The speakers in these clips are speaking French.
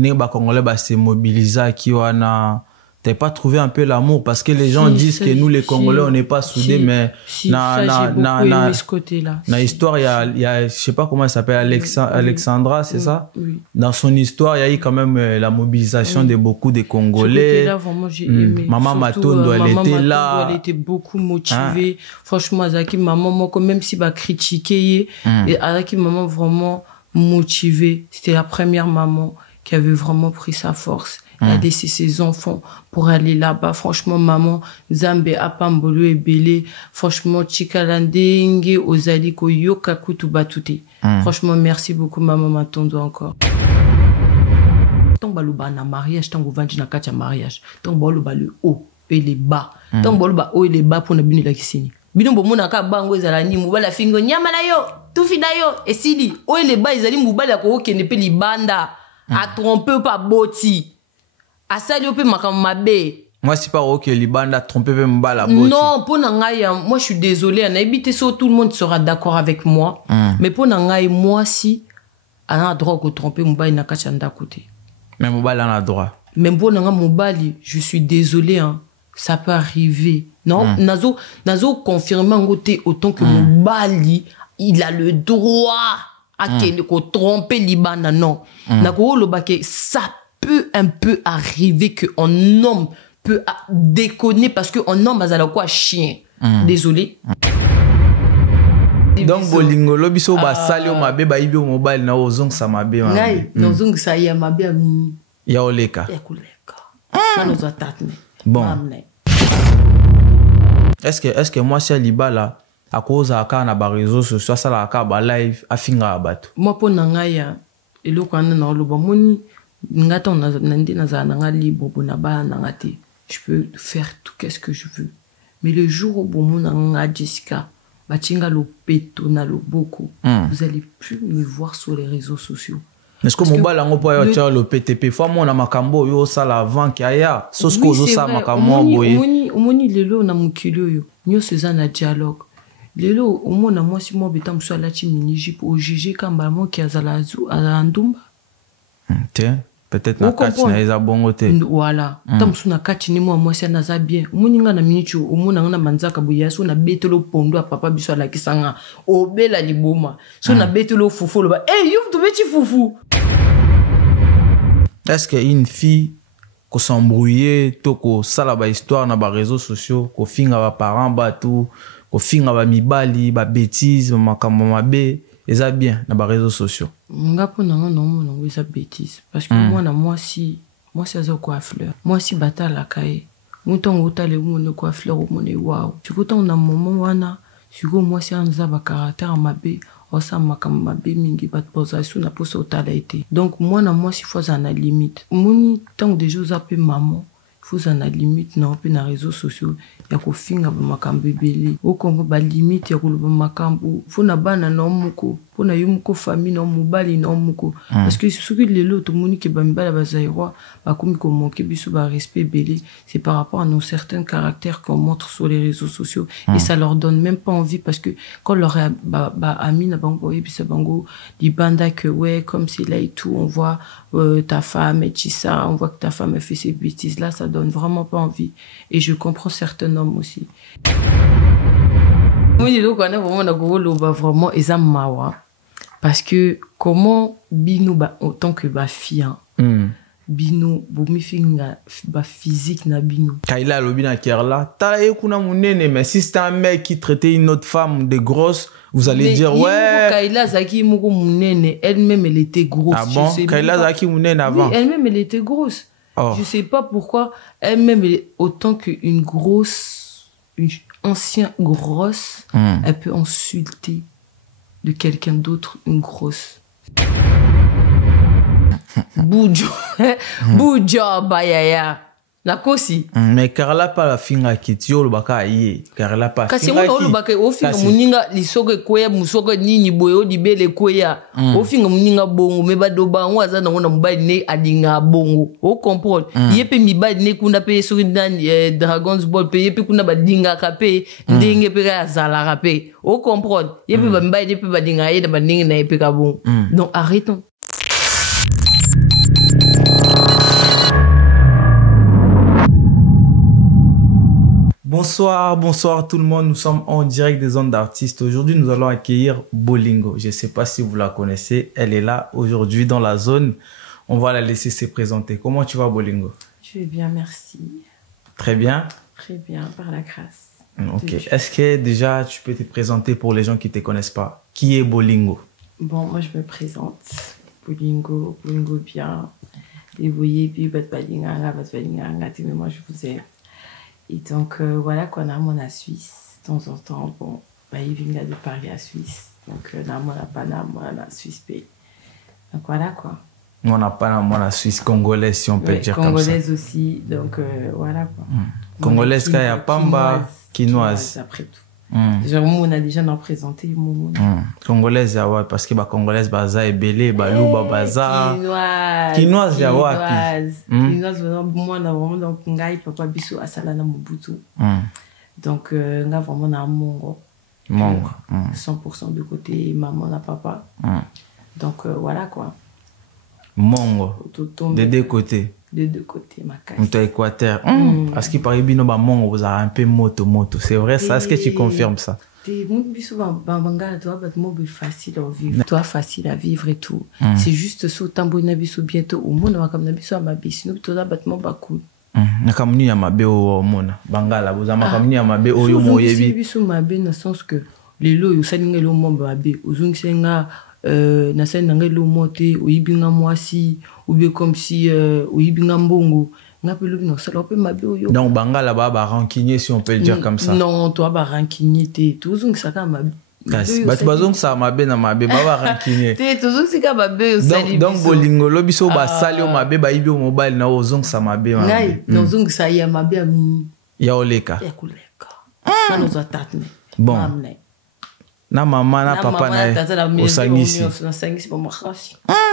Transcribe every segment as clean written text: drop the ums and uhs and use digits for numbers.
les Congolais se mobilisent qui wana. T'as pas trouvé un peu l'amour parce que les gens disent que nous les Congolais on n'est pas soudés mais dans l'histoire il y a je sais pas comment elle s'appelle Alexandra c'est ça dans son histoire il y a eu quand même la mobilisation de beaucoup de Congolais là vraiment j'ai aimé maman Matondo elle était beaucoup motivée franchement Azaki maman moi même si va critiquer et Azaki maman vraiment motivée c'était la première maman qui avait vraiment pris sa force. Elle a laissé ses enfants pour aller là-bas. Franchement, maman, Zambe Apambolo et Belé. Franchement, Chikalandenge, Ozaliko, Yokakutu Batute. Franchement, merci beaucoup, maman Matondo encore. Tant baluba na mariage, tant vandi na katia mariage. Tant baluba le haut et les bas. Tant baluba haut et les bas pour na bini la kisini. Bino bomo na ka bango ezalani mubala fingo nyama na yo, tufi na yo, esili. Haut et les bas ezali mubala ko okende pe libanda. A tromper ou pas boti. A sali ou pas makamabé. Moi, c'est pas ok, Liban a trompé même bas la boti. Non, pour Nangaï, moi je suis désolée. On a évité ça, tout le monde sera d'accord avec moi. Mais pour Nangaï, moi si, on a droit de tromper Moubaï na kachanda côté. Mais Moubaï en a droit. Même pour Nangaï Moubaï, je suis désolée, hein. Ça peut arriver. Non, Nazo confirme en côté autant que Moubaï, il a le droit. Tromper Liban, non. Ça peut un peu arriver qu'un homme peut déconner parce qu'un homme a quoi chien. Désolé. Donc, bolingo lobiso ba salio mabe ba ibi mobile na ozong sa mabe mabe. Ngai, ozong sa ya mabe ami. Ya oleka. Ya kuleka. Na nos attaques. Bon. Est-ce que moi c'est Libala à cause à quand on a des réseaux sociaux ça la ka ba live afinga abatu moi pour nangaya eloko ana na loba moni ngata on nandi na za nanga libre bona ba nangati je peux faire tout qu'est-ce que je veux mais le jour où bon nanga Jessica batinga lo peto na lo boko vous allez plus me voir sur les réseaux sociaux. Est-ce que mon bal en po yo tia lo PTP fois mon na makambo yo ça la avant qu'il y a sosko zo ça makambo boye omoni lelo na mukilo yo nyo seza na dialogue. Lelo omona moi si moi beta mso alati mini jupe au juger kamba mo ki azala ndumba. Peut-être na kati na eza bongo te. Voilà. Tamsu na kati ni moi si na za bien. Omoninga na minichu omona na manzaka boya so na betelo pondo a papa biso ala kisanga obela liboma. So na betelo fufu loba. Eh yo to beti fufu. Est-ce que une fille ko s'embrouiller to ko sala ba histoire na ba réseaux sociaux ko finga ba parents ba tout ko finga ba mibali ba bêtises makambo mabe eza bien na ba réseaux sociaux ngapo na non non eza bêtises parce que moi si azo quoi fleur moi si batala kai mutongo utale mone quoi fleur mone wow tu kuta na moment wana siko moi si anza ba caractère mabe osa makambo mabe mingi bat posation na poso utala été donc moi si faut en a limite moni tant de jours appelé maman faut en a limite na pe na réseaux sociaux ya ko finga ba makambo belé o kongo ba limite ya ko ba makambo faut na bana na muko pour na yumuko famille na mobali na muko parce que ce que les autres moni ke ba mbala ba zairwa ba komi ko manquer biso ba respect belé c'est par rapport à nos certains caractères qu'on montre sur les réseaux sociaux et ça leur donne même pas envie parce que quand leur ba ami na bango et puis ça bango di banda que ouais comme c'est là et tout on voit ta femme et ça on voit que ta femme a fait ces bêtises là ça donne vraiment pas envie et je comprends certains hommes aussi. Moi je donc on a vraiment na golo ba vraiment ezamawa parce que comment bino ba autant que ba fille bino bomi finga ba physique na bino Kaila lobina Kerla ta ekuna munene mais si c'est un mec qui traitait une autre femme de grosse vous allez mais dire ouais Kaila zaki muko munene elle-même elle était grosse. Ah bon Kaila zaki munene avant oui, elle-même elle était grosse. Je sais pas pourquoi elle-même elle est autant qu'une grosse une ancienne grosse elle peut insulter de quelqu'un d'autre une grosse. Boujo bayaya la kosi mais Karla pas la finga kitio le baka yi Karla pas kasi mo lo baka o finga muninga lisogo koya musogo nini boyo dibele koya o finga muninga bongo me bado bango aza na ngona mobali ne adinga bongo o comprendre yepe mibali ne kuna pe so Dragons Ball pe yepe kuna badinga ka pe ndenge pe ka zala ka pe o comprendre yepe ba mibali pe badinga ye na bandinga na yepe ka bon donc arrêtons. Bonsoir, bonsoir tout le monde. Nous sommes en direct des ondes d'artistes. Aujourd'hui, nous allons accueillir Bolingo. Je ne sais pas si vous la connaissez. Elle est là aujourd'hui dans la zone. On va la laisser se présenter. Comment tu vas, Bolingo? Je vais bien, merci. Très bien. Très bien, par la grâce. Ok. Est-ce que déjà tu peux te présenter pour les gens qui ne te connaissent pas? Qui est Bolingo? Bon, moi je me présente. Bolingo bien. Et vous voyez, puis Batbalinganga, mais moi je vous aime. Et donc voilà qu'on a mon à Suisse. De temps en temps, bon, il vient de Paris à Suisse. Donc on a mon à Panama, la Suisse pays. Donc voilà quoi. On n'a pas la Suisse congolaise, si on peut dire comme ça. Congolaise aussi, donc voilà quoi. Congolaise, il y a Pamba, quinoise. Après tout. Genre, on a déjà présenté. Congolaise, ouais, parce que congolaise, baza et belé, balou, baza. Quinoise, il y a wapi. Quinoise, moi, on a vraiment donc ngai papa biso asala na Mobutu. Donc, on a vraiment un mongo. 100% de côté maman na papa. Donc voilà quoi. Mongo. Des deux côtés. De deux côtés, ma casse. Monto Équateur. Parce qu'il paraît bien, mongo, vous avez un peu moto. C'est vrai ça? Est-ce que tu confirmes ça? Facile à vivre. Toi, facile à vivre et tout. C'est juste ça, tambo nabiso bientôt au monde, comme nabiso à ma bis. Nous, tout ça, battement bakou. Nakamuni ya mabe au monde. Bangala, vous avez kamuni ya mabe au yo moyebi. Biso mabe, dans le sens que les lots, ils sont les lots mabe. Ozung senga, na sen nangelo mote, oibinga mwasi, ou bien comme si oibinga mbongo. Donc Bangala ba rancunier, si on peut le dire comme ça. Non, toi ba rancunier t'es toujours ça comme bazong ça mabe na mabe ba rancunier. T'es toujours c'est comme mabe. Donc Bolingo lobiso ba sali o mabe ba ibi o mobile na ozong ça mabe. Ngai, no zong ça ya mabe ami. Ya oleka. Ya kuleka. Na nos atatne. Bon. Na maman, na papa, na osangisi.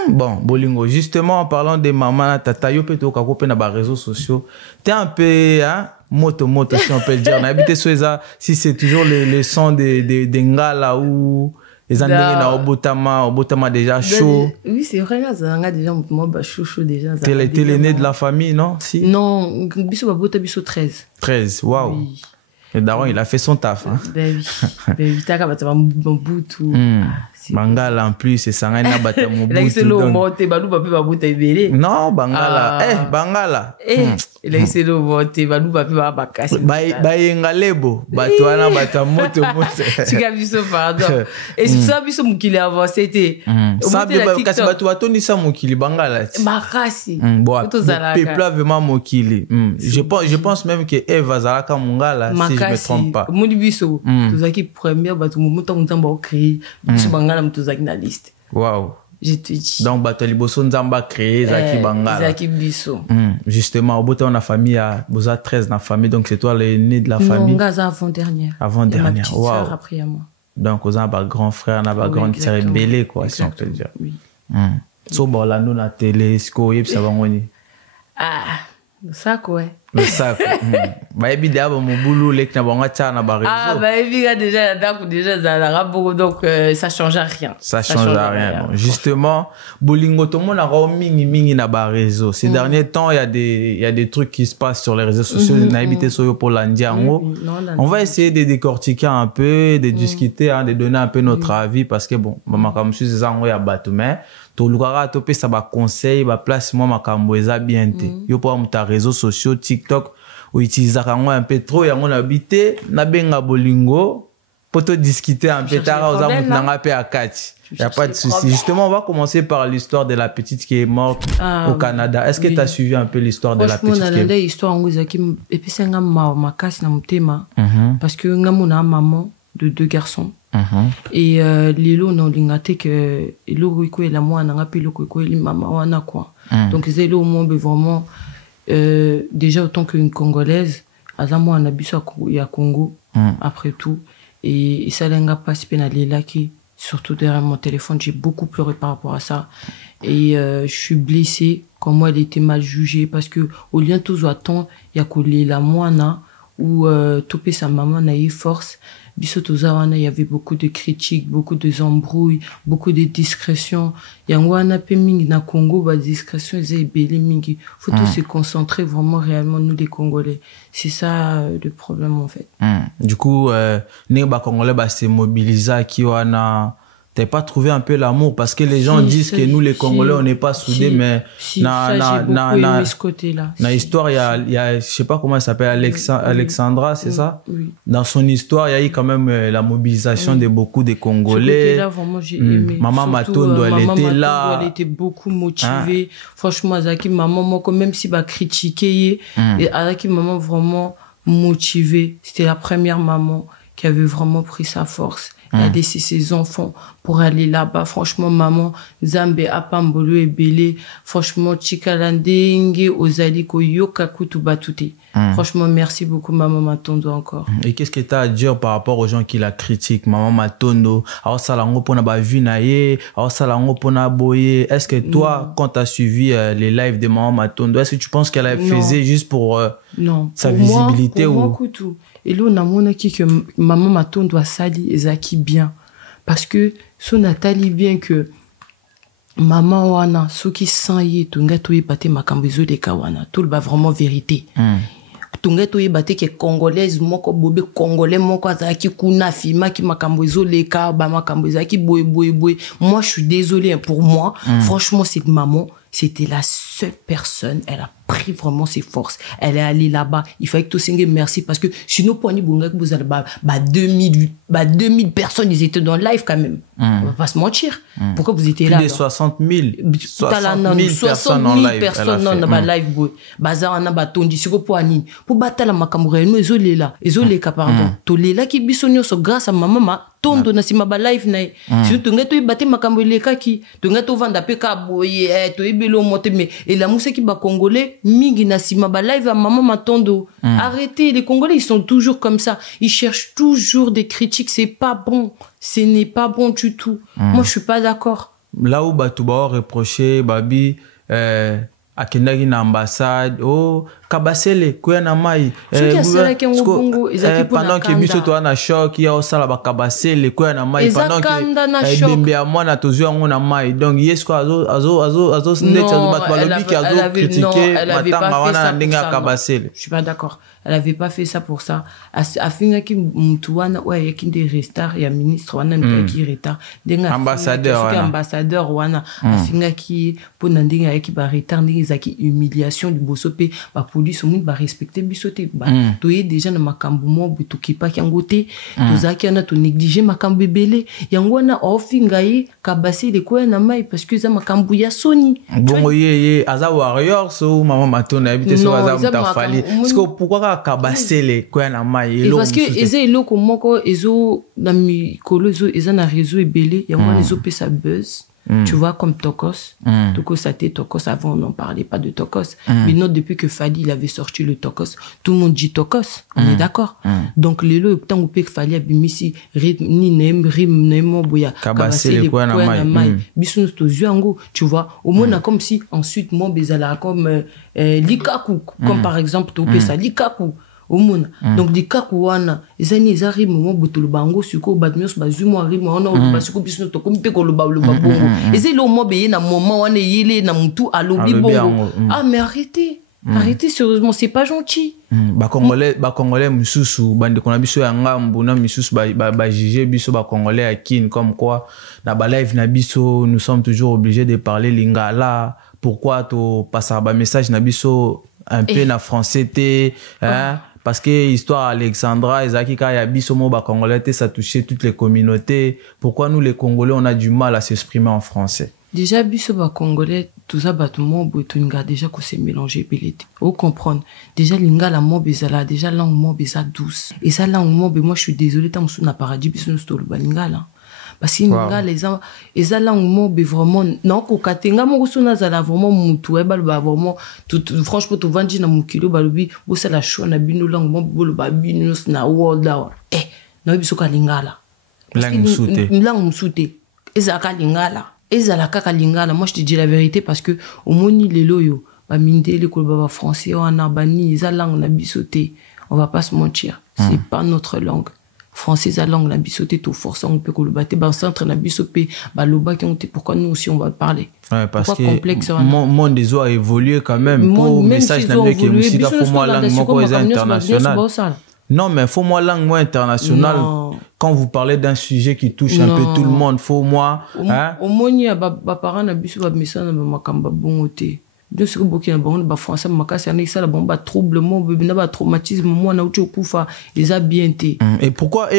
Bon, Bolingo, justement, en parlant de maman, tata, yo peut to na ba réseaux sociaux. T'es un peu, hein, moto, si on peut le dire. On a habité sur ça, si c'est toujours les sons de ngala ou les andengé na obotama déjà chaud. Oui, c'est vrai, là, ça a déjà, moi, chaud déjà. T'es l'aîné de la famille, non? Si. Non, biso babota biso 13. 13, waouh. Oui. Et Daron, il a fait son taf. Hein? Ben oui. T'as qu'à Mobutu. Bangala en plus, c'est ça. Il a battu Mobutu. Il a eu le monte, Balou Papi Babouta Ibele. Non, Bangala. Bangala. Il a eu le monte, Balou Papi Babakasi. Bayengalebo. Batouana Batamoto. Tu as vu ça, pardon. Et c'est ça, biso Moukili avant, c'était. Ça, kasi Batouatoni ça Moukili, Bangala. Makasi. Bon, peuple vraiment Moukili. Je pense même que Eva Zalaka Mungala, si je ne me trompe pas. Moudi biso, tout ça qui première, Batou Moumouta Moutambo créé. Biso Bangala. Wow. Je te dis. Donc, Batoli Bosso Nzamba créé Zaki Bangala. Zaki Bisso. Justement, au bout de la famille, vous avez 13 dans la famille, donc c'est toi l'aîné de la famille. Non, avant-dernière. Avant-dernière. Ma petite sœur après moi. Donc, vous avez un grand frère, on a un grand sœur belé, quoi, si on peut le dire. Oui. So, bon, là, nous, la télé, ce qu'on y a, ça va on y. Ah, ça, quoi. Le sac. Bah, évidemment, mon boulot, les knabanga tcha na ba réseau. Ah, bah, évidemment, déjà, donc, ça change à rien. Ça change à rien. Bon, justement, Bolingo, tout le monde a mingi na ba réseau. Ces derniers temps, il y a des trucs qui se passent sur les réseaux sociaux. On va essayer de décortiquer un peu, de discuter, de donner un peu notre avis parce que bon, maman, comme je suis en ya bateau, mais to lukara topé ça ba conseil ba place moi makambo eza bien te yo po muta réseaux sociaux TikTok ou utiliser un peu trop ya on habité na benga Bolingo pour te discuter un peu tard aux amours nanga pe akati y a pas de souci. Justement, on va commencer par l'histoire de la petite qui est morte au Canada. Est-ce que tu as suivi un peu l'histoire de la petite qui est morte? L'histoire en et puis c'est un ma casse na mutema parce que ngamona maman de 2 garçons. Et les lots n'ont l'ingate que l'eau rico et la moi n'a pas le coco et maman wana quoi. Donc c'est l'eau moi vraiment déjà autant qu'une congolaise à moi on a bu ça à Congo après tout et ça n'a pas si bien aller là qui surtout derrière mon téléphone j'ai beaucoup pleuré par rapport à ça et je suis blessée comme moi elle était mal jugée parce que au lien tous attend il y a collé la moine ou topé sa maman n'a eu force. biso toza wana, il y avait beaucoup de critiques, beaucoup de embrouilles, beaucoup de discrétions. Yango wana pe mingi na Congo, ba discrétion eza ebele mingi. Faut tous se concentrer vraiment réellement, nous les Congolais. C'est ça le problème en fait. Du coup, les Congolais se mobilisent qui wana. T'as pas trouvé un peu l'amour parce que les gens disent que nous les Congolais on n'est pas soudés, mais na histoire il y a je sais pas comment elle s'appelle, Alexandra, c'est ça? Oui. Dans son histoire il y a eu quand même la mobilisation de beaucoup de Congolais. Là vraiment j'ai aimé. Maman Matondo elle était là, elle était beaucoup motivée. Franchement Azaki maman moi même si ba critiquer et Azaki maman vraiment motivée. C'était la première maman qui avait vraiment pris sa force. Elle a laissé ses enfants pour aller là-bas. Franchement, maman, Zambe Apambolo et Belé. Franchement, Chikalandenge, Ozaliko, Yoka Kutu Batute. Franchement, merci beaucoup, maman Matondo, encore. Et qu'est-ce que tu as à dire par rapport aux gens qui la critiquent, maman Matondo? Alors, ça l'a pona ba vinaye, alors ça l'a pona boye. Est-ce que toi, quand tu as suivi les lives de maman Matondo, est-ce que tu penses qu'elle a faisait juste pour sa visibilité ou moi, Kutu. Et là, on a mon qui que maman Matondo a sali et zaki bien. Parce que son Nathalie bien que maman wana, ceux qui sont y, tunga toye bate makambezo de kawana, tout le bas vraiment vérité. Tunga toye bate que congolaise, moko bobe congolais, moko zaki kuna fima ki makambezo le ka, ba makambezo ki boy. Moi, je suis désolée pour moi. Franchement, cette maman, c'était la seule personne, elle a pris vraiment ses forces. Elle est allée là-bas. Il fallait que tout singe merci parce que sinon, pour nous, vous allez 2000 personnes, ils étaient dans le live quand même. On va pas se mentir. Pourquoi vous étiez là? Plus de 60 000. 60 000 personnes dans le live. Bazar, on a batondi. C'est pour Annie. Pour battre la makamure, nous, ils ont là. Ils ont les cas, pardon. Tous les là qui bisonnent grâce à ma maman. Tondo na sima ba live na si tu ngato ibate makambo leka ki tu ngato vanda pe ka boye to ibelo monte mais et la mousse qui ba congolais mingi na sima ba live à maman Matondo. Arrêtez, les Congolais ils sont toujours comme ça, ils cherchent toujours des critiques, c'est pas bon, ce n'est pas bon du tout. Moi je suis pas d'accord. Là où Batouba reproché babi akendaki na ambassade kabasele kuya na mai pendant que biso to na choc ya osala ba kabasele kuya na mai pendant que bembe ya mwana tozu yango na mai donc yesko azo snetch azo bat balobi ki azo critiquer matanga wana ndinga kabasele. Je suis pas d'accord. Elle avait pas fait ça pour ça. Afinga ki mtuwana ouais yaki des restar ya ministre wana mtaki retard denga ambassadeur wana afinga ki pona ndinga yaki ba retard ndinga zaki humiliation du bosope ba police au monde ba respecter bisote ba toye déjà na makambo mo butukipa kyangote tozaki na to négliger makambo belé yango na ofinga yi kabasi le kwa na mai parce que za makambo ya soni bongo ye aza warrior so maman Matondo habite so aza mtafali parce que pourquoi kabasele kwa na mai parce que eze eloko moko ezo na mikolo ezo na réseau ebele yango ezo pe sa buzz. Tu vois, comme Tokos. Tokos a été Tokos. Avant, on n'en parlait pas de Tokos. Mais non, depuis que Fali il avait sorti le Tokos, tout le monde dit Tokos. On est d'accord. Donc, les lots, tant que Fali a bimisi, ni nem, rim, nemo, boya, kabase le quoi na mai. Bisous, tu vois. Au moins, comme si, ensuite, mon bezala, comme Likaku, comme par exemple, Topé, ça, Likaku. Au monde donc des cas kouana ezani ezari mo botolo bango suko badmios bazumo arimo ona o basiko bisno to kompe ko lo bongo ezeli au mo be na moment wana yele na mutu alobi bongo mais arrêtez sérieusement, c'est pas gentil. Ba congolais mususu bande kona biso ya ngambu na mususu ba juger biso ba congolais akin comme quoi na ba live na biso nous sommes toujours obligés de parler lingala. Pourquoi to passer ba message na biso un peu na français hein? Parce que l'histoire Alexandra, Ezaki Kayabi, Somo Congolais, ça touchait toutes les communautés. Pourquoi nous, les Congolais, on a du mal à s'exprimer en français? Déjà, biso Congolais, tout ça, bâtiment, boutouinga, déjà, qu'on s'est mélangé, belete. Vous comprenez? Déjà, l'inga, la mob, là, déjà, langue mob, ça douce. Et ça, langue mob, moi, je suis désolé, tant que paradis, biso, nous, c'est le balinga, là. Parce que les gens ils ont langue vraiment non kokatenga mo kusuna zala vraiment mutu ba vraiment tout franchement tout vandi na mukilo balobi bo ça la choix na bino langue mo bolo ba bino na world là na biso ka lingala langue musute ezaka lingala moi je te dis la vérité parce que au moni les loyo ba mindele ko ba français wana bani eza langue na bisoté on va pas se mentir c'est pas notre langue. français la langue na biso te to force on peut koloba te ba centre na biso pe ba loba qui ont te pourquoi nous aussi on va parler. Ouais, parce pourquoi que complexe monde des a évolué quand même pour message na mieux que musique faut moi langue moko international. Non mais faut moi langue moi international quand vous parlez d'un sujet qui touche un peu tout le monde faut moi hein au moni ba parents na biso ba message na makamba bongote. Bien sûr que les Français ont un troublement, un traumatisme, ils bien été. Et pourquoi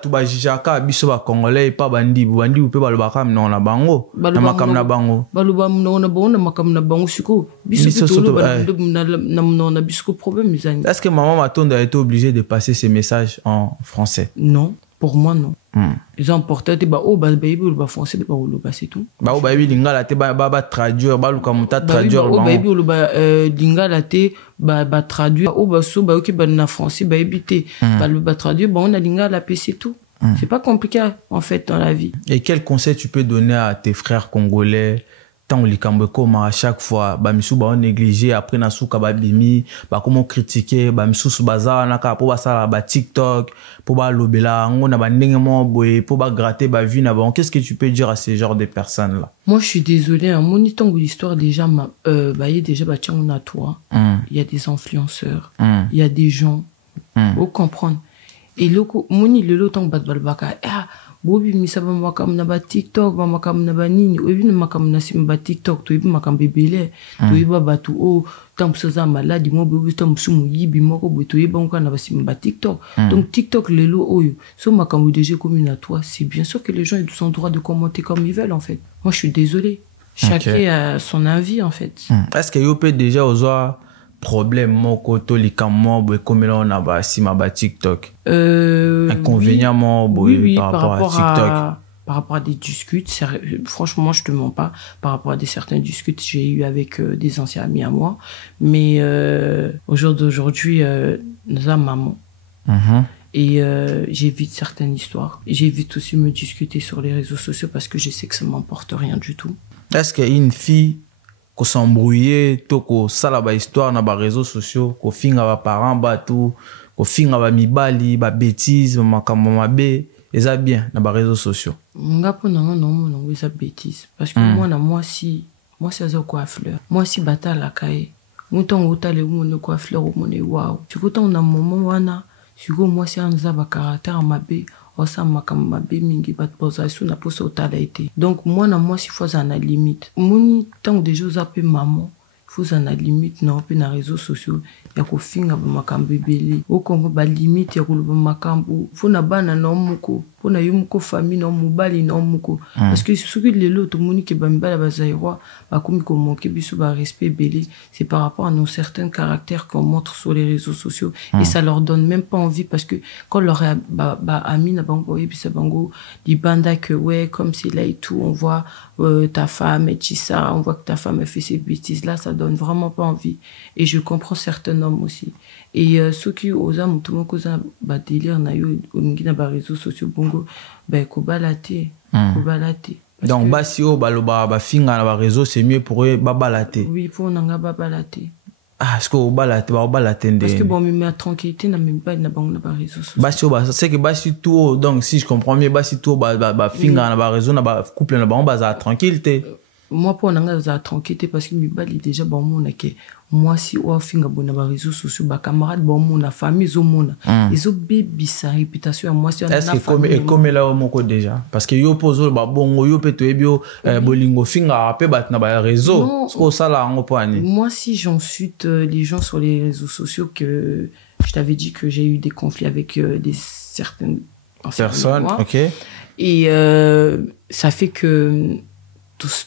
tu vas jijaka biso ba congolais pas bandi bandi ou peut ba lobaka non na bango na makam na bango ba loba na bango na makam na bango siko biso na biso problème izani. Est-ce que maman Matonda a été obligée de passer ces messages en français? Non, pour moi non. Ils ont porté des baby ou le français de ba c'est tout. Baby lingala te ba traduire ba luka muta traduire ba baby ou le lingala te ba traduire ou ba so ba ok ba na français baby te ba traduire ba on a lingala pe c'est tout. C'est pas compliqué en fait dans la vie. Et quel conseil tu peux donner à tes frères congolais tant les Kambeko à chaque fois ba misu ba négligé après na suka ba bimi ba comment critiquer ba misu su bazar na ka po ba sala ba TikTok po ba lobela ngo na ba ndenge mo boy po ba gratter ba vie na ba qu'est-ce que tu peux dire à ces genres de personnes là? Moi je suis désolé hein, mon itongo l'histoire déjà ba y déjà ba tiens on a toi il y a des influenceurs il y a des gens faut comprendre et loko moni le loton bat balbaka bobi misaba makam na ba TikTok ba makam na ba nini obi na makam na simba TikTok to ibi makam bebele to iba batu o tamsoza maladi mo bobi tamsumu yibi moko bo to iba onka na ba simba TikTok donc TikTok lelo oyo so makam déjà commun à toi c'est bien sûr que les gens ils ont le droit de commenter comme ils veulent en fait. Moi je suis désolé, chacun a son avis en fait. Est-ce que yo peut déjà aux problème moko to likamo boy comme là on a ba sima ba TikTok inconvénient boy par rapport à TikTok par rapport à des discutes franchement je te mens pas par rapport à des certains discutes j'ai eu avec des anciens amis à moi mais au jour d'aujourd'hui nous avons maman et j'évite certaines histoires j'évite aussi me discuter sur les réseaux sociaux parce que je sais que ça m'emporte rien du tout. Est-ce qu'une fille ko s'embrouiller to ko sala ba histoire na ba réseaux sociaux ko finga ba parents ba tout ko finga ba mibali ba bêtises makambo mabe eza bien na ba réseaux sociaux ngapo na non eza bêtise parce que moi si azo ko fleur moi si batala kai muton utale umone ko fleur umone wow tu ko ton na moment wana siko moi si anza ba caractère mabe osa makam mabe mingi bat posation na poso tala été donc moi si faut en a limite moni tant de choses appelé maman faut en a limite na pe na réseaux sociaux ya ko finga ba makam bebele o kongo ba limite ya ko ba makambo faut na bana na muko pour na yumuko famille na mobali na muko parce que ce que les autres moni ke ba mbala ba zairwa ba komi ko manquer biso ba respect belé c'est par rapport à nos certains caractères qu'on montre sur les réseaux sociaux et ça leur donne même pas envie parce que quand leur ba ami na bango et puis ça bango di banda que ouais comme c'est là et tout on voit ta femme et ça on voit que ta femme a fait ces bêtises là ça donne vraiment pas envie et je comprends certains hommes aussi et ceux qui osent tout le monde ba délire na yo na ba réseaux sociaux bongo ba ko balater donc basi o baloba ba finga na ba réseaux c'est mieux pour eux ba balater oui pour nanga ba balater est-ce que ba balater parce que bon me met tranquillité na même pas na bango na ba réseaux sociaux basi o ba c'est que basi tout donc si je comprends mieux basi tout ba finga na ba réseaux na ba couple na bango ba za tranquillité moi pour nanga za tranquillité parce que mi bali déjà bon mon que moi si o finga bona ba réseaux sociaux ba camarade bon mon na famille zo mona ils ont bébé sa réputation moi si on a est-ce que comme là moko déjà parce que yo pozo ba bongo yo peto ebio bolingo finga pe bat na ba réseau ce que ça là en poani moi si j'insulte les gens sur les réseaux sociaux que je t'avais dit que j'ai eu des conflits avec certaines personnes OK et ça fait que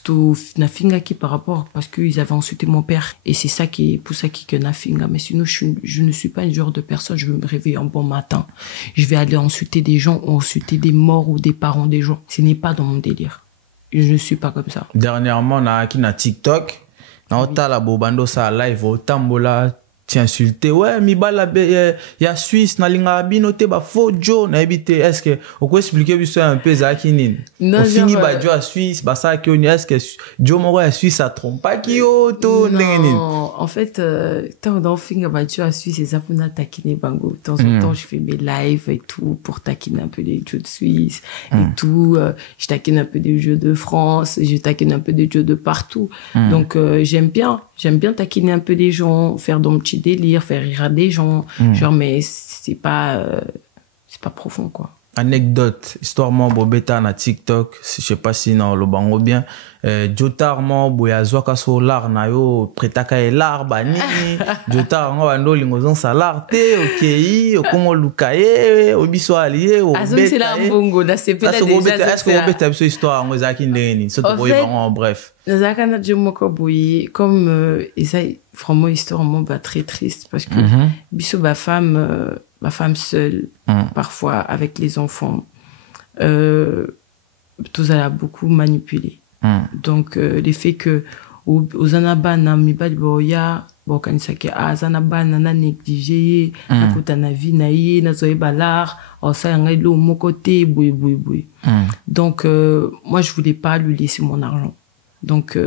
tout na finga qui par rapport parce qu'ils avaient insulté mon père et c'est ça qui est pour ça qui que na finga mais sinon je ne suis pas une genre de personne je vais me réveiller un bon matin je vais aller insulter des gens ou insulter des morts ou des parents des gens ce n'est pas dans mon délire je ne suis pas comme ça. Dernièrement na TikTok na otala bobando sa live o tambola tu insulté ouais mibala ya Suisse na linga bino te ba faux Joe na ebité est-ce que on peut expliquer biso un peu ça qui nini on finit ba Joe à Suisse ba ça que est-ce que Joe moko ya Suisse a trompe pas qui auto non en fait tant dans finir ba Joe à Suisse c'est ça pour taquiner bango de temps en temps je fais mes lives et tout pour taquiner un peu les jeux de Suisse et tout je taquine un peu des jeux de France je taquine un peu des jeux de partout donc j'aime bien taquiner un peu des gens faire des petits délires faire rire des gens genre mais c'est pas profond quoi. Anecdote histoire mo bobeta na TikTok je sais pas si non le bango bien Jotar mo boya zwaka so lar na yo pretaka e lar bani Jotar ngo bando lingozon salar te okei okomo lukaye obiso alié o beta c'est la bongo da c'est pas déjà est-ce que bobeta biso histoire ngo zaki ndeni so to boye bango bref nazaka na jomoko boye comme et ça vraiment histoire mo ba très triste parce que biso ba femme seule, parfois avec les enfants, tout ça a beaucoup manipulé. Donc, les faits que aux anabana mibali boya bokanisaki azanabana na négligé na kutana vie na ye na zoe balar ça yanga lo mon côté boui. Donc, moi je voulais pas lui laisser mon argent. Donc,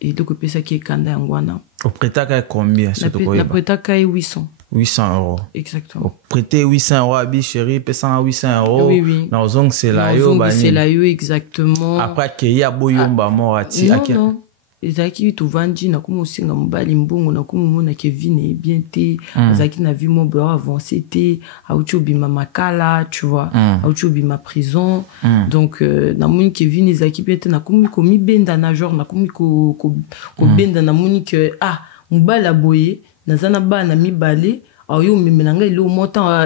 et donc ça qui est kanda ngwana. Au prêtaka combien ce to koyeba? Na prêtaka 800. 800 €. Exactement. Prêter 800 € à bi chérie, payant 800 €. Oui. Na ozong c'est la yo bani. C'est la yo exactement. Après que ya boyomba morati akia. Non. Ezaki to vandi na kumo singa mbali mbongo na kumo mona Kevin est bien té. Ezaki na vie mo bro avancé té, aucho bima makala, tu vois. Aucho bima prison. Donc na moni Kevin ezaki bien té na kumo ko mi benda na genre na kumo ko benda na moni que mbala boye nazana bana mibale ayo memelanga ile montant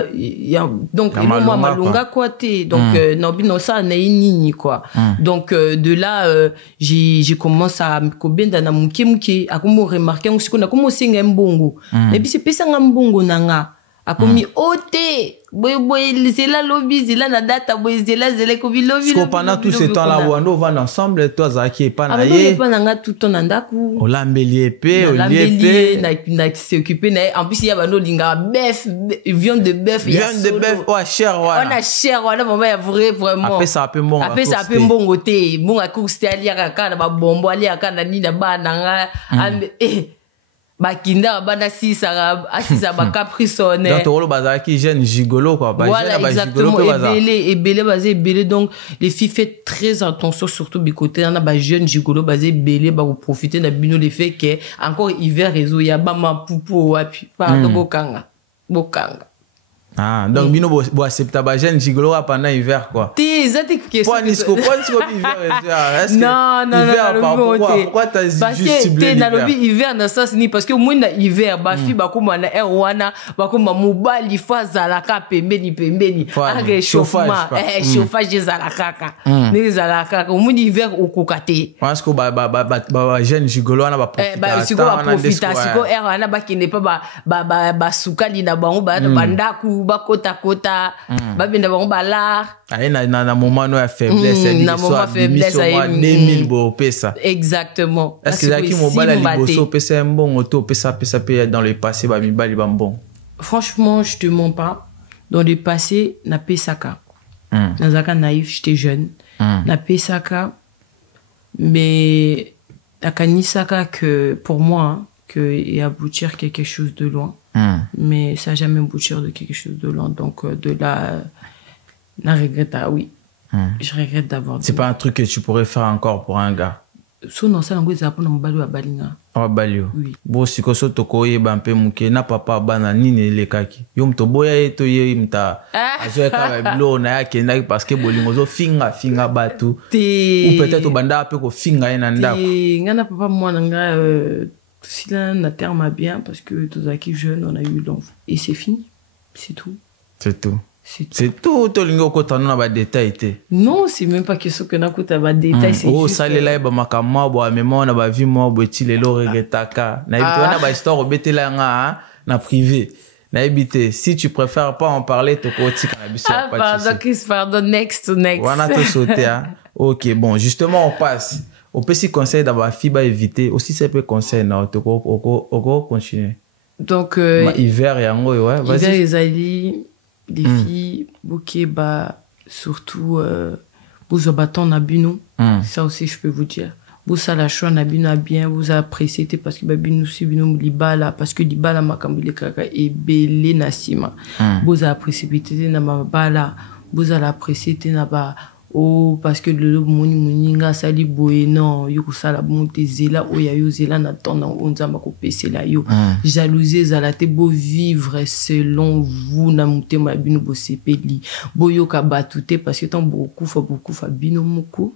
donc il m'a malonga quoi té donc no ça na nini quoi donc de là j'ai commencé à ko benda na muke akomo remarquer ngusiko na komo singa mbongo et puis c'est pesa mbongo nanga akomi ote boy zela lobby zela na data boy zela ko lobby pendant tout ce temps là wando va ensemble toi zaki pa na ye pas nanga tout ton ndaku olambeli epé oliepé na s'occuper na en plus il y a bano linga bœuf viande de bœuf ouais cher ouais on a cher on a vraiment après ça peu bon te bon à course ali aka na ba bombo ali aka na ni na ba nanga bakinda bana sisa ba capricone donc tolo bazaki jeune gigolo quoi voilà exactement et belé donc les filles fait très attention surtout du côté on a ba jeune gigolo basé belé ba profiter na bino les fait que encore hiver réseau ya ba ma pupo wapi pas bokanga donc bino bo accepta ba jeune gigolo pendant hiver quoi t'es que point nisco hiver est-ce que non pourquoi t'as juste ciblé na lobi hiver na ça ni parce que moi na hiver ba fi ba kuma na wana ba kuma mobali fazalaka pembeni chauffage ezalaka ni zalaka moi hiver okokate parce que ba jeune gigolo wana ba profita siko wana ba kinde pa ba sukali na bango ba ndaku bakota babenda bango balar na moment no faiblesse na moment faiblesse 2000 bo pesa exactement est-ce que zaki mobala liboso pesa mbongo to pesa pe dans le passé ba mibali ba mbongo franchement je te mens pas dans le passé na pesaka nazaka naïf j'étais jeune na pesaka mais nakanisaka que pour moi que et aboutir quelque chose de loin mais ça n'a jamais aboutir de quelque chose de loin donc de là je regrette je regrette d'avoir c'est pas un truc que tu pourrais faire encore pour un gars non ça n'engouise pas pour mbali wa balinga balio bo sikoso tokoyeba mpe muke na papa bana nini elekaki yo mto boya eto ye mta azoeka bilo na yake ndaki parce que bolingo zo finga batu ou peut-être banda pe ko finga ina ndako ngana papa mwana nga si là on a terme bien parce que tous qui jeunes on a eu l'enfant et c'est fini c'est tout c'est tout to lingo ko tanu na ba détail té non c'est même pas question que na ko ta ba détail c'est juste ça les là ba makama bo amemo na ba vie mo bo ti lelo regretaka na ibito na ba histoire obetela nga na privé na ibité si tu préfères pas en parler to ko ti kana biso pas pardon next wana to sauter OK bon justement on passe au petit conseil d'avoir fiba éviter aussi c'est peu conseil na to ko continuer Donc, hiver, yango, ouais, vas-y. Hiver, ezali, des filles, ok, bah, surtout, vous abattons na bino. Ça aussi, je peux vous dire. Vous ça la choix na bino bien, vous appréciez parce que bino si bino libala parce que libala makambile kaka et belé na sima. Vous appréciez na mabala, vous appréciez na ba oh parce que le moni nga sali boye non yo sala monte zela o ya yo zela na tona onzamba ko pese la yo. Jalousie zalate beau vivre selon vous na mutema bino bo sepeli. Boyo ka batute parce que tant beaucoup fa bino moko.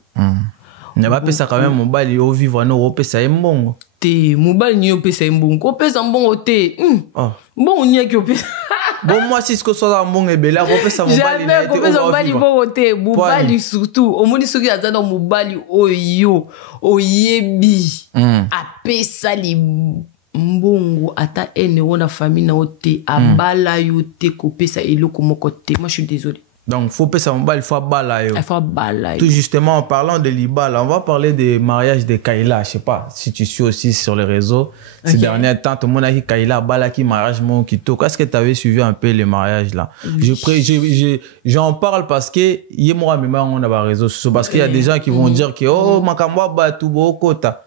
Ne va pas quand même mobile au vivre no pesa mbongo. Te mobile ni pesa mbongo. Pesa mbongo te. Bon ni ki pesa. Bon moi si ce que soit mbongo ebela pesa mobile. Jamais pesa mobile mbongo te. Mobile surtout. O moni soki azana mobile oyo oyebi. A pesa li mbongo ata ene wona famille na ote abala yo te ko pesa eloko moko te. Moi je suis désolé. Donc, faut pas ça il faut balayer. Il faut balayer. Tout justement, en parlant de l'Ibala, on va parler des mariages de Kaila. Je sais pas si tu suis aussi sur les réseaux. Ces derniers temps, tout le monde a dit Kaila, Bala, qui mariage, mon Kito. Qu'est-ce que tu avais suivi un peu les mariages là? J'en parle parce que, y moi, on a des réseaux sociaux. Parce qu'il y a des gens qui vont dire que, oh, Makamwa, Batou, Bokota.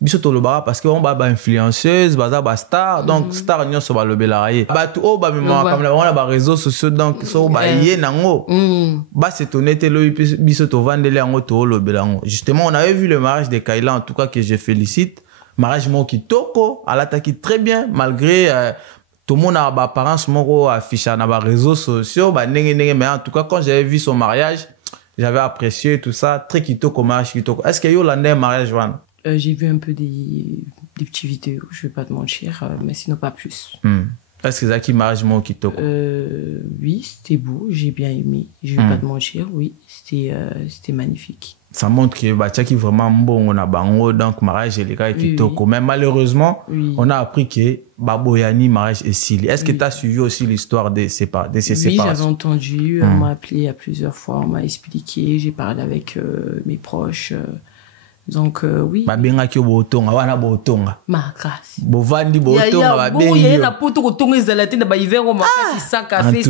Biso le bara parce que on ba influenceuse ba star donc star nyo so ba le belaye ba tout oh ba même comme on a ba réseaux sociaux donc so ba yé nango ba c'est honnête le biso to vandele ngo to le belango justement on avait vu le mariage de Kaila en tout cas que je félicite mariage mo kitoko à l'attaque très bien malgré tout le monde a ba apparence moko affiché na ba réseaux sociaux ba nenge mais en tout cas quand j'avais vu son mariage j'avais apprécié tout ça très kitoko mariage kitoko est-ce que yo landé mariage one? J'ai vu un peu des petites vidéos, je vais pas te mentir, mais sinon pas plus. Est-ce que c'est qui mariage mon kitoko? Oui, c'était beau, j'ai bien aimé. Je vais pas te mentir, oui, c'était magnifique. Ça montre que Batia qui vraiment bon, on a bango donc mariage et les gars kitoko. Mais malheureusement, on a appris que Baboyani mariage est Sili. Est-ce que tu as suivi aussi l'histoire de ces séparations? Oui, j'avais entendu, on m'a appelé à plusieurs fois, on m'a expliqué, j'ai parlé avec mes proches. Donc oui. Babenga ki botonga wana botonga. Makasi. Bovandi botonga babenga. Ya na poto ko tonga ezalate na ba hiver o makasi ça café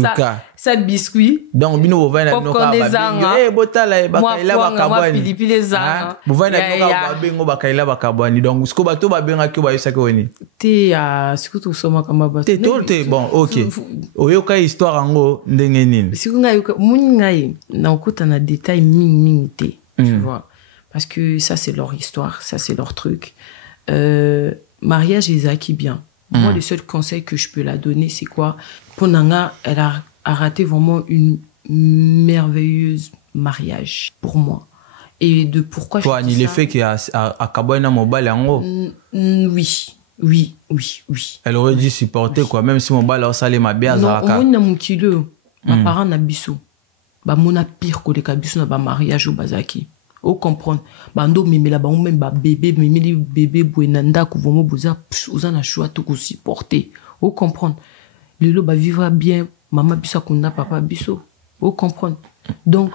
ça biscuit. Donc bino bovandi na noka babenga. Eh botala bakaila bakabwani. Pilipili zanga. Bovandi na noka babenga bakaila bakabwani. Donc siko bato babenga ki ba yesa ko ni. Te siko to soma kama ba. Te bon OK. Oyoka histoire ngo ndenge nini. Siko ngai muni ngai na okuta na détail ming te. Tu vois. Parce que ça, c'est leur histoire, ça, c'est leur truc. Mariage, ils acquis bien. Moi, le seul conseil que je peux la donner, c'est quoi? Ponanga, elle a raté vraiment une merveilleuse mariage, pour moi. Et de pourquoi toi, je dis ça... Toi, le fait qu'il y a à Kaboyna Mobile en haut? Oui. Elle aurait dû supporter, quoi. Même si Mobile a salé ma bière. Non, au moins, mon kilo, ma parent n'a bissou. Bah, mon a pire que les cabissous, n'a pas mariage au bazaki. Vous comprenez? Bando mimela ba même ba bébé mimeli bébé buenanda kuvomo boza oza na choix to ko supporter. Vous comprenez? Lelo ba vivre bien maman biso kunda papa biso. Vous comprenez? Donc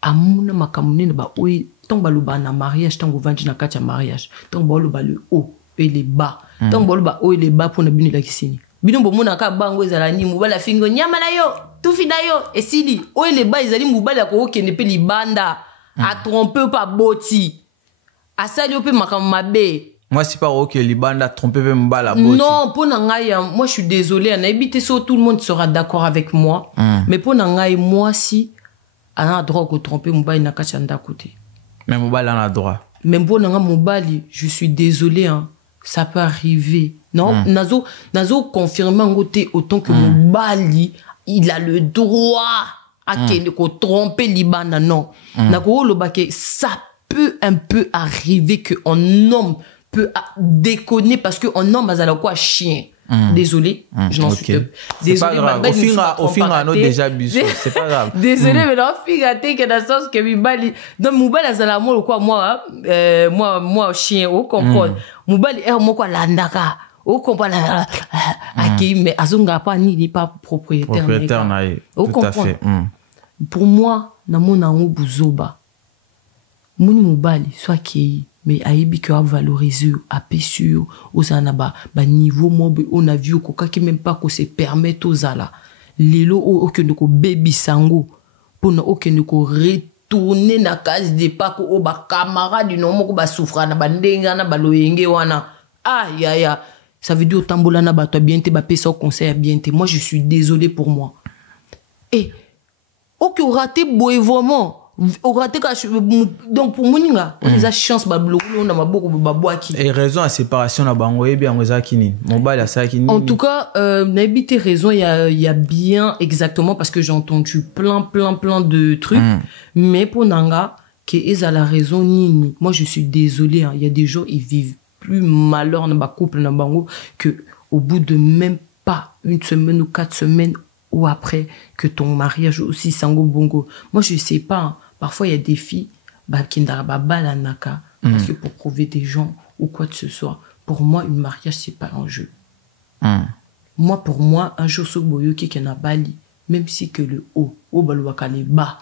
amuna makamune ba oyi tant ba loba na mariage tant go vandi na kati ya mariage. Tant ba loba le haut et les bas. Tant ba loba haut et les bas pour na bino la kisini. Bino bomona ka bango ezala ni mubala fingo nyama na yo. Tout fina yo et sili haut et les bas ezali mubala ko okende pe libanda. A tromper pas boti. A salioper makamabé. Moi, c'est pas ok, Libanda tromper même bala boti. Non, pour Nangaï, moi je suis désolée. On a évité ça, tout le monde sera d'accord avec moi. Mais pour Nangaï, moi, si, on a droit de tromper Moubaï Nakachanda côté. Mais Moubaï, on a droit. Même pour Nangaï, Moubaï, je suis désolée, hein. Ça peut arriver. Non, Nazo confirme en côté autant que Moubaï, il a le droit. Ko tromper Libana, non. Ça peut un peu arriver qu'un homme peut déconner parce qu'un homme a quoi chien. Désolé, je n'en suis pas. C'est pas grave. Au fin, on a déjà bisou. C'est pas grave. Désolé, mais non, figate que dans le sens que Mibali, donc Mibali a la mort quoi, moi, chien, au comprendre. Mibali est moi quoi, landaka. Au comprendre, mais Azunga pas ni pas propriétaire. Tout à fait. Pour moi, na mona ngo buzoba. Muni mobali soit kei mais aibi que a valoriser a sûr aux anaba ba niveau mob on a vu ko qui même pas ko se permettre aux ala lelo o que ko baby sango pour na o que ko retourner na case de pas ko ba camarade no mo ko ba souffra na ba ndenga na ba loyenge wana ya ça veut dire tambola na ba to bien te ba pesa conseil bien te moi je suis désolé pour moi et o que raté boy vraiment au raté donc pour moninga on a chance ba bloquer on a maboko ba boaki et raison à séparation na bango et bien ngoza kini mobile ça kini en tout cas n'a habité raison il y a bien exactement parce que j'ai entendu plein de trucs mais pour nanga que ils a la raison ni moi je suis désolé il y a des gens ils vivent plus malheur dans ba couple na bango que au bout de même pas une semaine ou 4 semaines ou après que ton mariage aussi sango bongo moi je sais pas parfois il y a des filles qui n'ont pas balanaka parce que pour prouver des gens ou quoi que ce soit pour moi une mariage c'est pas un jeu moi pour moi un jour so boyo qui n'a bali même si que le haut au baluaka les bas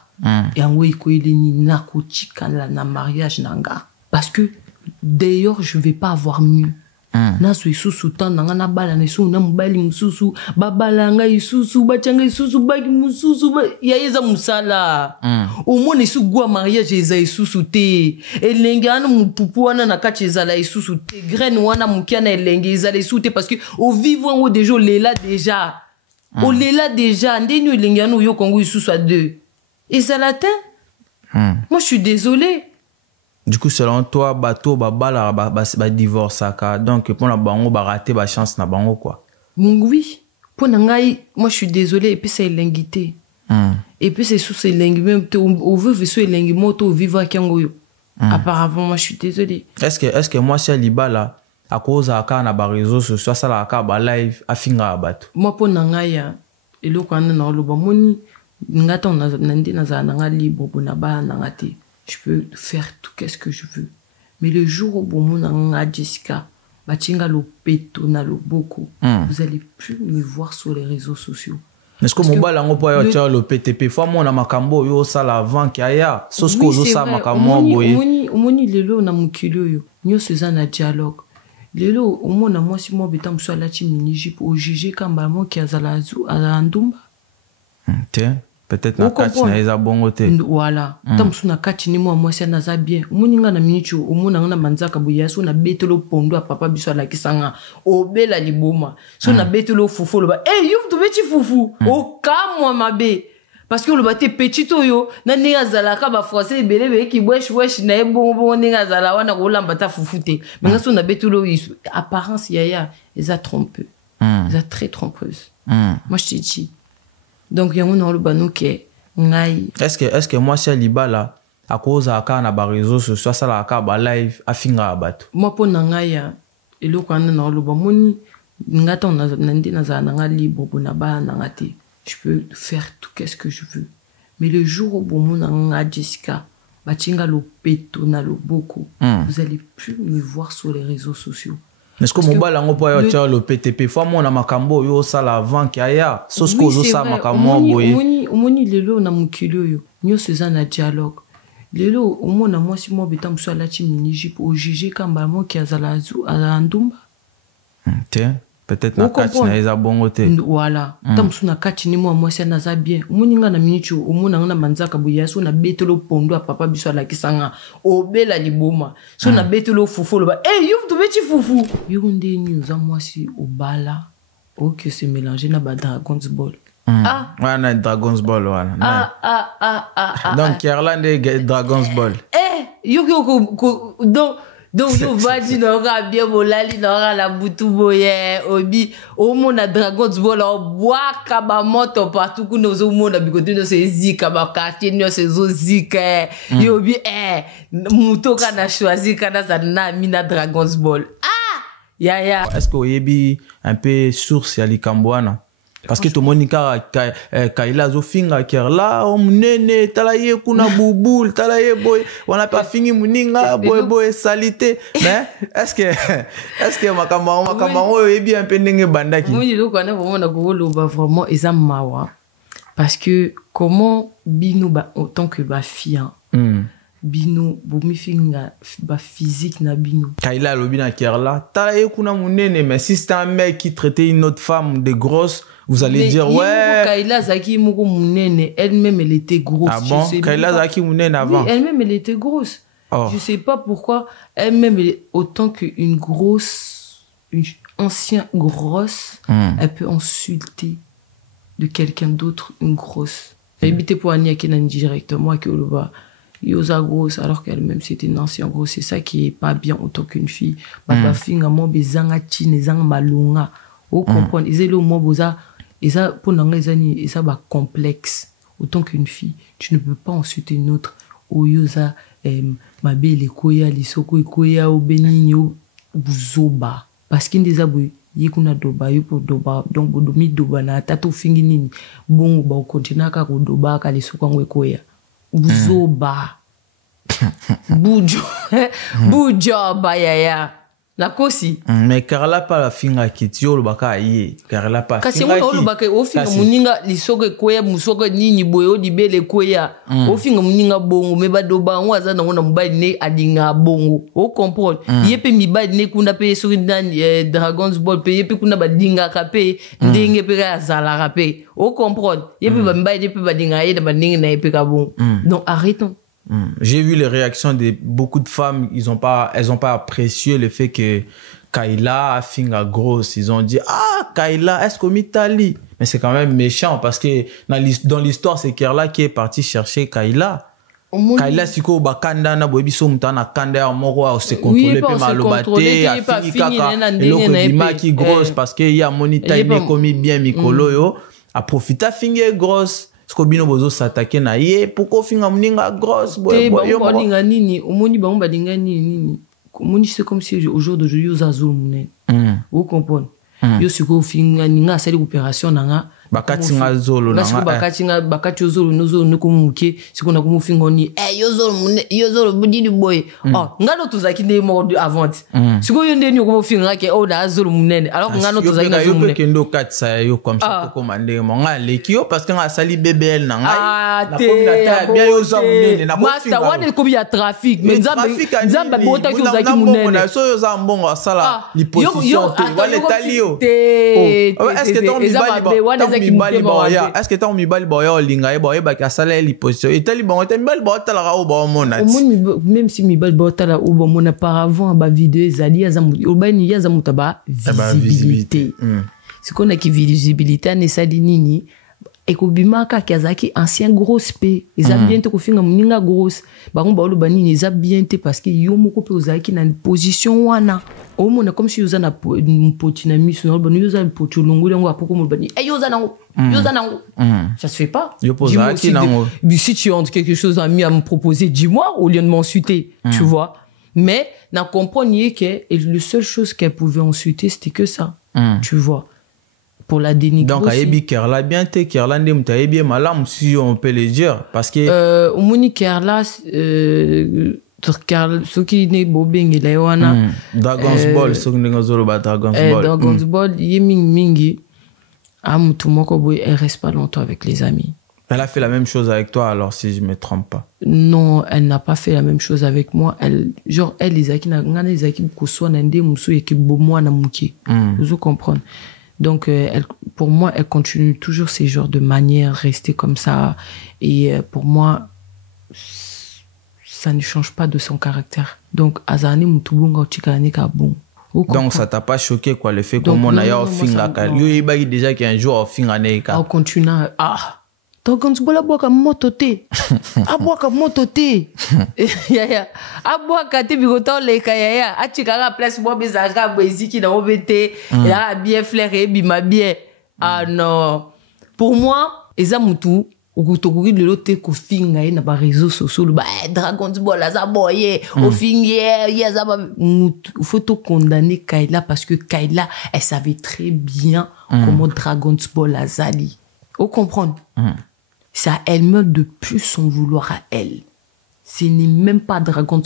et en wei ko ile ni nakotika na mariage nanga parce que d'ailleurs je vais pas avoir mieux na so isusu tan nanga na bala na so na mobali mususu babala nga isusu bachanga isusu baki mususu ya yeza musala au moins isu gwa mariage eza isusu te elenge anu mupupu wana na kati eza la isusu te graine wana mukiana elenge eza la isusu te parce que au vivre en déjà lela déjà au lela déjà ndeni elenge anu yo kongo isusu à deux eza la te moi je suis désolé. Du coup, selon toi, bateau, babala, divorce, donc pour la bango, rater la chance na bango quoi. Oui, pour nangai, moi je suis désolé et puis c'est l'ingité. Et puis c'est sous ces lingues même on veut sur les lingues moto vivre à Kangoyo. Apparemment moi je suis désolé. Est-ce que moi c'est libala à cause à quand na ba réseaux sociaux ça la ka ba live à finga bateau. Moi pour nangai et le quand na lo ba moni ngata na ndé na za nanga libre pour na ba nangate. Je peux faire tout qu'est-ce que je veux. Mais le jour où vous avez Jessica, batinga lo peto na lo boko, vous allez plus me voir sur les réseaux sociaux. Est-ce que mon bal en poids le PTP fois moi na makambo yo ça la vent qui aya sosko zo ça makambo boye. Omoni lelo na mukilo yo. Nyo seza na dialogue. Lelo omona moi si moi betam so la team Nigeria au juger kamba mo ki azala zu ala ndumba. Tiens. Peut-être na kati na eza bongo te. Voilà. Tamsu na kati ni moi c'est na za bien. Omuninga na minichu omuna na manzaka boya so na betelo pondo a papa biso la kisanga. Obela liboma. So na betelo fufu lo ba. Eh yo to beti fufu. O ka moi mabe. Parce que le baté petit yo na ninga zala ka ba français belebe ki wesh na bon ninga zala wana ko lambata fufu te. Mais na so na betelo apparence yaya eza trompeux. Eza très trompeuse. Moi je te dis. Donc, il y a un bano qui est est-ce que moi, c'est libala à cause à quand na ba réseaux sociaux ça la ka ba live à finga bateau. Moi, pour nangaya, et le quand on a le bamoni, ngata on a nandi na za nanga libre pour na ba nangate. Je peux faire tout qu'est-ce que je veux. Mais le jour où bon nanga Jessica, batinga lo peto na lo boko, vous allez plus me voir sur les réseaux sociaux. Est-ce que mon bal en poids le PTP fois moi na makambo yo ça la vent qui aya sosko zo ça makambo boye. Omoni lelo na mukilo yo. Nyo seza na dialogue. Lelo omona moi si moi betam so la team Nigeria au juger kamba mo ki azala zu ala ndumba. Tiens. Peut-être na kati na eza bongo te. Voilà. Tamsu na kati ni moi c'est na za bien. Omuninga na minichu omuna na manzaka boya so na betelo pondo a papa biso la kisanga. Obela liboma. So na betelo fufu lo ba. Eh yo to beti fufu. Yo ndé ni za moi si obala. O que se mélanger na ba Dragon's Ball. Ouais, na Dragon's Ball voilà. Donc Kerland Dragon's Ball. Yo donc yo vadi n'aura bien molali n'aura la butu boye obi au monde a Dragon's Ball au bois kaba moto partout que nous au monde bikote no se zika ba quartier no se zo zika yo bi muto kana choisi kana za na mina Dragon's Ball ya est-ce que oyebi un peu source ya likambwana parce que tout le monde kaila zo finga kerla omnene talaye kuna bubul talaye boy on a pas fini muninga boy salité mais est-ce que makambo est bien un peu ndenge bandaki moi je connais vraiment na golo ba vraiment ezamawa parce que comment bino ba autant que ba fille bino bomi finga ba physique na bino. Kaila lobina Kerla ta kuna munene, mais si c'était un mec qui traitait une autre femme de grosse, vous allez dire ouais. Kaila zaki moko munene, elle-même elle était grosse. Ah bon? Kaila zaki munene avant. Oui, elle-même elle était grosse. Oh. Je sais pas pourquoi elle-même elle est autant qu'une grosse, une ancienne grosse, elle peut insulter de quelqu'un d'autre une grosse. Éviter pour Ania qui n'a directement que le bas. Yosa grosse alors qu'elle-même c'était une ancienne grosse. C'est ça qui est pas bien autant qu'une fille. Baba finga mo bezanga chine zanga malunga. Vous comprenez? Ils le mot boza. Et ça pour n'engager et ça va complexe autant qu'une fille. Tu ne peux pas insulter une autre. O yosa ma belle koya lisoko koya o benini o buzoba. Parce qu'il des abouis. Yekuna doba yupo doba donc bodomi doba na tato fingi nini bongo ba kontina ka ko doba ka lisoko ngwe koya. Buzoba. Bujo. Bujo bayaya. La kosi. Mais Kerla pas la finga kitio le baka ye. Kerla pas. Kasi wona olu baka o finga muninga lisoko koya musoko nini boyo di bele koya. O finga muninga bongo meba doba ngwaza na wona mobile ne adinga bongo. O comprendre. Yepe mibali ne kuna pe so dan Dragon's Ball pe yepe kuna badinga ka pe ndenge pe ka zala ka pe. O comprendre. Yepe ba mibali yepe badinga ye da bandinga na yepe ka bongo. Donc arrêtons. J'ai vu les réactions de beaucoup de femmes, elles ont pas apprécié le fait que Kaila a finga grosse. Ils ont dit ah Kaila est-ce qu'au Italie? Mais c'est quand même méchant parce que dans l'histoire c'est Kerla qui est parti chercher Kaila. Kaila siko bakanda na boebiso mutana kanda ya moko a se contrôler pe malobate a fini kaka eloko bima qui grosse parce que ya monita il est commis bien mikolo yo a profiter finga grosse. Parce que bino bozo s'attaquer na ye pourquoi finga mninga grosse boy yo balinga nini omoni bango balinga nini omoni c'est comme si au jour d'aujourd'hui yo zazul munene vous comprenez yo siko finga ninga sali opération nanga bakati nga zolo nanga bakati zolo nozo noko muke siko na ko finga ni yo zolo budini boy ngalo tuzaki ne mo avant siko yo ndeni ko finga ke o da zolo munene alors ngalo tuzaki na zolo munene yo kendo katsa yo comme ça ko mande mo nga lekio parce que nga sali bebel nanga na communauté bien yo zo munene na ko finga master wane ko ya trafic mais nzamba bota ki uzaki munene so yo za mbongo sala ni position te wale talio est-ce que ton mibali boya est-ce que ton mibali boya linga boya ba ka sala li position et tali bon te mibali boya tala ra o ba mona même si mibali boya tala o ba mona par avant ba vidéo ezali ya zamu obani ya zamu taba visibilité c'est qu'on a qui visibilité ne sali nini ekobimaka kiazaki ancien grosse pe eza bien te kofinga muninga grosse bango ba olo banini eza bien te parce que yo moko pe ozaki na position wana o mona comme si yoza na poti na miso na banu yoza poti longo yango apoko mo bani yoza nango ça se fait pas yo pozaki nango si tu as quelque chose à me proposer dis-moi au lieu de m'insulter tu vois mais na comprendre que le seule chose qu'elle pouvait insulter c'était que ça tu vois pour la dénigrer. Donc, Ayebi Kerla bien te Kerla ndem ta bien malam si on peut le dire parce que omoni Kerla ce qui n'est bobeng la wana Dragon's Ball ce qui n'est zoro ba Dragon's Ball Dragon's Ball yeming mingi amutu moko boy elle reste pas longtemps avec les amis. Elle a fait la même chose avec toi alors si je me trompe pas. Non, elle n'a pas fait la même chose avec moi. Elle les aki na ngana les aki ko so na ndé musu équipe bo moi na muki. Vous comprenez. Donc, pour moi, elle continue toujours ces genres de manières, rester comme ça. Et pour moi, ça ne change pas de son caractère. Donc, Azani Moutubunga Ochikane Kabon. Donc, ça t'a pas choqué, quoi, le fait qu'on a eu un film à Kali. Il y a déjà qu'un jour, un film à Neika. On continue. Donc, on se boit la boîte à mototé. À boire à mototé. À boire à te bigoton les kaya. À chikara place moi bezanga beziki na obete. Là bien flairé bima bien. Ah non. Pour moi, ezamutu ukutokuri de l'autre ko finga na ba réseaux sociaux ba Dragon's Ball za boye au fingier ya za ba faut to condamner Kaila parce que Kaila elle savait très bien comment Dragon's Ball azali. Vous comprenez? C'est à elle-même de plus son vouloir à elle. Ce n'est même pas Dragon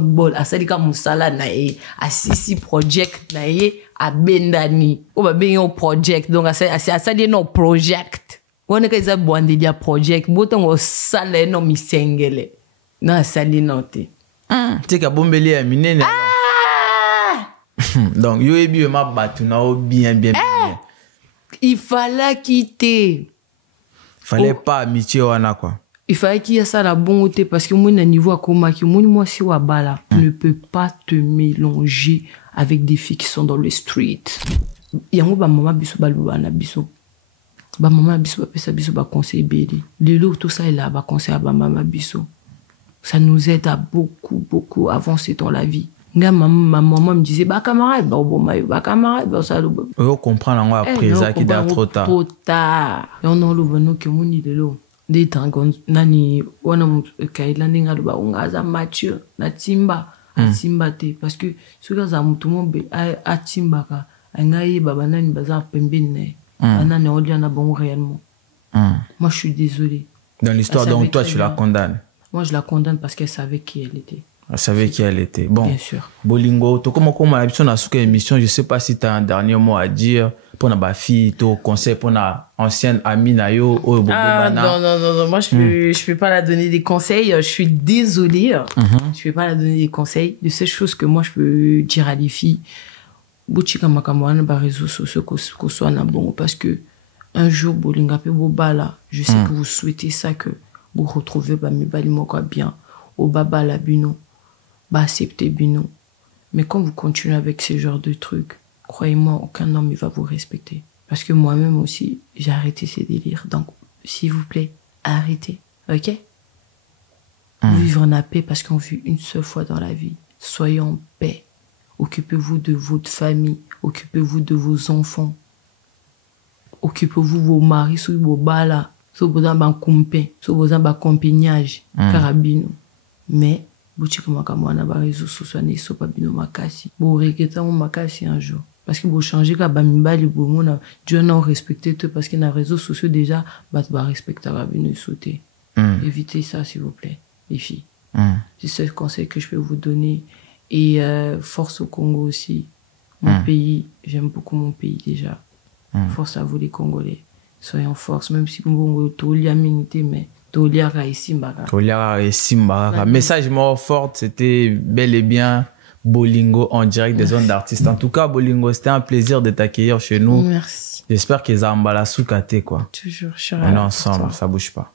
Ball. À Salika Moussala nae, à Sisi Project nae, à Bendani. Ou à Benyo Project. Donc à Sali no Project. On est qu'à Bondelia Project. Botan au salé no mi sengele. Non, sali non te. Tu sais que bombeli est minene. Donc, yo ebi ma batu na o bien. Il fallait quitter. Fallait pas amitié wana quoi. Il fallait qu'il y ait ça la bonté parce que moi, niveau à comment qui moi si wa bala, tu ne peux pas te mélanger avec des filles qui sont dans le street. Yango ba maman biso ba lubana biso. Ba maman biso ba pesa biso ba conseil beli. Lelo tout ça est là ba conseil ba maman biso. Ça nous aide à beaucoup avancer dans la vie. Ma maman me disait bah camarade bah camarade bah ça le on comprend là après ça qui est trop tard. Trop tard. Et on a le bonheur que mon idéal des temps nani wana kaila ninga ba ungaza mature na timba timba te parce que ce que ça mutu mo be a timba ka ngai baba nani baza pembeni nani olia na bon réellement. Moi je suis désolé. Dans l'histoire donc toi tu la condamnes. Moi je la condamne parce qu'elle savait qui elle était. Elle savait qui elle était. Bon, bien sûr. Bolingo, to comment l'habitude dans cette émission, je sais pas si tu as un dernier mot à dire pour ma fille, ton conseil pour na ancienne amie nayo ou non, moi je peux pas la donner des conseils, je suis désolée. Je peux pas la donner des conseils. De ces choses que moi je peux dire à les filles, bouchika makamwana ba réseaux sociaux ko soit na bon parce que un jour bolinga pe bobala, je sais que vous souhaitez ça que vous retrouvez ba mi bali moko bien au baba la bino. Bah acceptez bino. Mais quand vous continuez avec ce genre de trucs, croyez-moi, aucun homme il va vous respecter. Parce que moi-même aussi, j'ai arrêté ces délires. Donc, s'il vous plaît, arrêtez. Ok? Vivre en paix parce qu'on vit une seule fois dans la vie. Soyez en paix. Occupez-vous de votre famille. Occupez-vous de vos enfants. Occupez-vous de vos maris, sur vos balas, sur vos compagnons, sur vos compagnage, carabino. Mais, boutique makamwana ba réseaux sociaux ne so pas bino makasi bo regeta mo makasi un jour parce que bo changer ka ba mibali bo mona Dieu non respecter tout parce que na réseaux sociaux déjà ba respecter ba bino sauter. Évitez ça s'il vous plaît les filles. C'est ce conseil que je peux vous donner et force au Congo aussi. Mon pays, j'aime beaucoup mon pays déjà. Force à vous les Congolais. Soyez en force même si Congo to liaminité mais Toliara et Simbara. Message mort fort, c'était bel et bien Bolingo en direct des zones d'artistes. En tout cas, Bolingo, c'était un plaisir de t'accueillir chez nous. Merci. J'espère qu'ils ont emballé sous quoi. Toujours, on est ensemble, ça bouge pas.